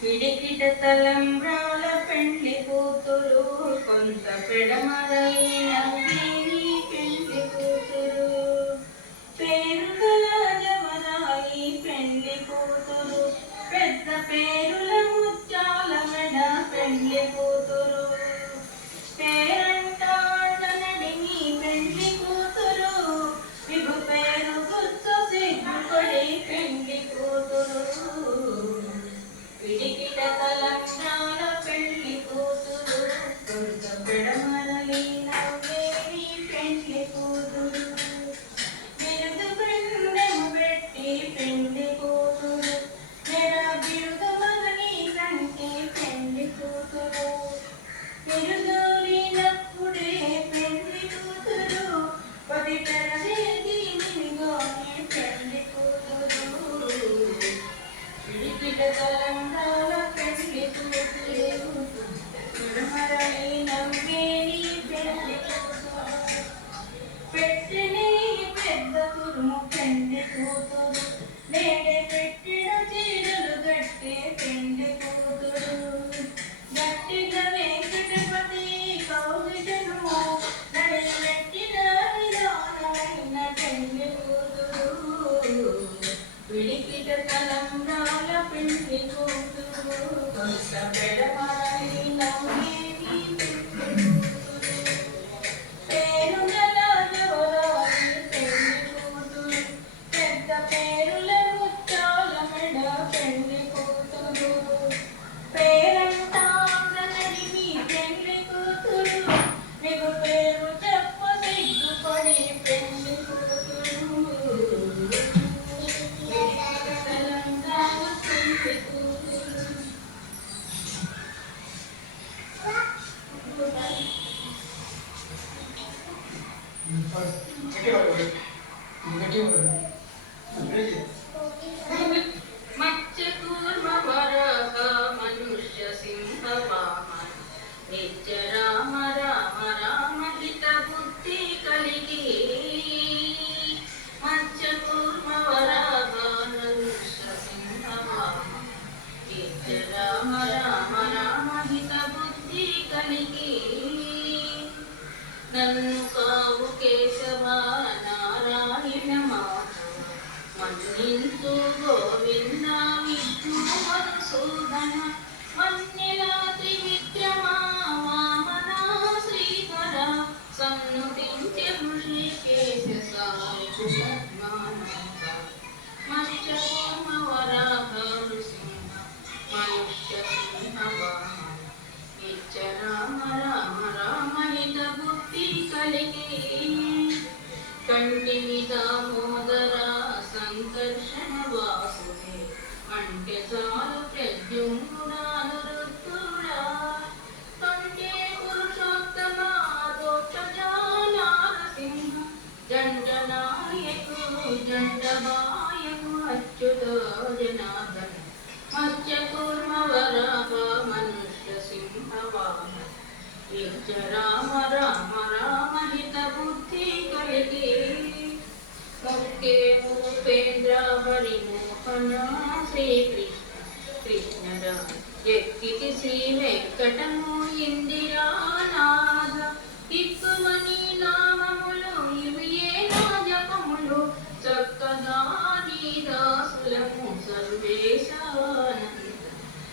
పిడికిట తలంబ్రాల పెండ్లి కూతురు కొంత పెడమరైన పెండ్లి కూతురు పేరు గల జమరాయి పెండ్లి కూతురు పెద్ద పేరుల ముత్యాల మెడ పెండ్లి కూతురు పేరంటాడనడి మీ పెండ్లి కూతురు విభు పేరు గుర్తు సిగ్గుపడి పెండ్లి కూతురు పిడికిట తలంబ్రాల పెండ్లి కూతురు కొంత పెడమరలి నవ్వేది పెండ్లి కూతురు బిరుదు బృందము పెట్టి పెండ్లి కూతురు మెడ బిరుదు మగని కంటి పెండ్లి కూతురు బిరుదూరినప్పుడే పెండ్లి కూతురు పది పెరవేది నిగోని పెండ్లి కూతురు పిడికిట తలంబ్రాల పెండ్లి కూతురు పెడమరలి నవ్వేది పెండ్లి కూతురు పెట్టిని పెద్ద కురుము పెండ్లి కూతురు నేడే పెట్టిన చీరలు గట్టి పెండ్లి కూతురు గట్టిగా వెంకటపతి కౌగిటను నడిపెట్టిన విధానమైన పెండ్లి కూతురు పిడికిట తలంబ్రాల పెండ్లి కూతురు కొంత పెడమరలి నవ్వేది పెండ్లి కూతురు పేరు గల జవరాయి పెండ్లి కూతురు పెద్ద పేరుల ముత్యాల మెడ పెండ్లి కూతురు పేరంటాడనడి మీ పెండ్లి కూతురు మీకు పేరు చెప్ప సిగ్గుపడి పెండ్లి కూతురు తెలంగాణ పెండ్లి కూతురు మత్స్యకూర్మ వరాహ మనుష్య సింహ వామన నిత్య రామ రామ రామ హిత బుద్ధి కలిగి మత్స్యకూర్మ వరాహ మనుష్య సింహ వామన నిత్య రామ రామ రామ హిత బుద్ధి కలిగి నన్ను కావు కేశవ నారాయణ మాధవ మన్నింతు గోవింద విష్ణు మధుసూదన మన్నిలా త్రివిక్రమా వామన శ్రీధర సన్నుతించే హృషికేశ సాయి మత్స్యకూర్మ వరాహ నృసింహ మనుష్య సింహ వామన నిత్య రామ రామ రామ హిత బుద్ధి కలిగి కంటిని దామోదర సంకర్షణ వాసుదే అంటే చాలు ప్రద్యుమ్నుడానురుద్ధుడా కంటే పురుషోత్తమ దోక్షజా నారసింహ జంటనాయకు జంటబాయకు అచ్యుత జనార్దన మత్స్యకూర్మ వరాహ మనుష్య సింహ వామన నిత్య రామ రామ రామ హిత బుద్ధి కలిగి ముఖ్య ఉపేంద్ర హరిమోహన శ్రీకృష్ణ కృష్ణర ఎక్కితి శ్రీ వెంకటము ఇందిరానాథ ఇక్కుమని నామములు ఇవి ఏ నా జపములు చక్కగా నీ దాసులము సర్వేశానంద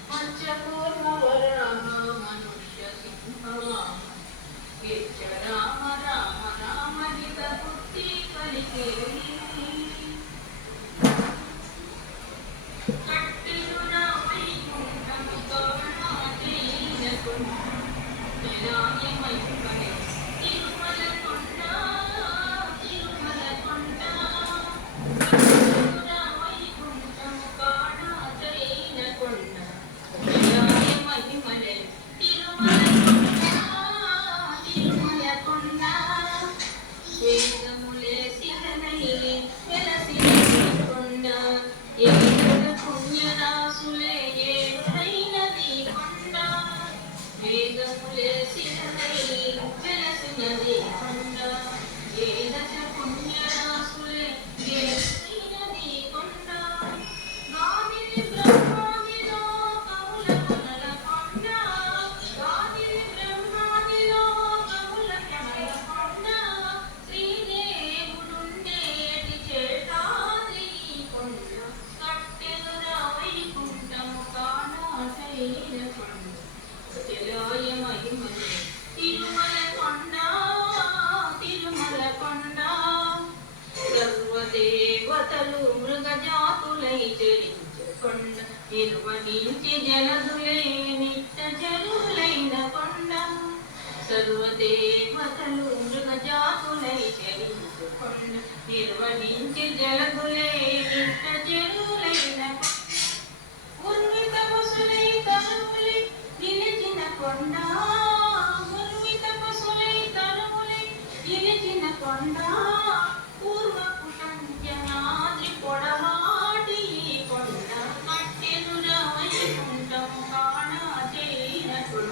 మత్స్యకూర్మ వరాహ మనుష్య సింహ వామన నిత్య రామ రామ రామ హిత బుద్ధి కలిగి కట్టిరున వైకుంఠము కరుణాజీనకుండ జలాని మైపనే తిరుమల కొండ తిరుమల కొండ కట్టిరున వైకుంఠము కరుణాజీనకుండ జలాని మహిమలే తిరుమల కొండ వేదములే శివనై వెలసిన కొండ ఏడు పుణ్యరాసులే ఏడైనది కొండ వేదములే శివనై అయిన కొండ జలాయ మహిమలే తిరుమల కొండ తిరుమల కొండ సర్వదేవతలు మృగజాతులై చరించు కొండ నిర్వహించి జలదులే నిత్య జలులైన కొండ సర్వదేవతలు మృగజాతులై చరించు కొండ నిర్వహించి జలదులే నిత్య జలులైన ఉర్విత పశులై తరువులై నిలిచిన కొండ ఉర్విత పశులై తరువులై నిలిచిన కొండ పూర్వపు సంజనాద్రి పొడవాటి కొండ కట్టెనురా వైకుంఠము కాణ చేరిన కొండ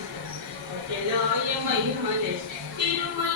జలాయ మహిమలే తిరుమల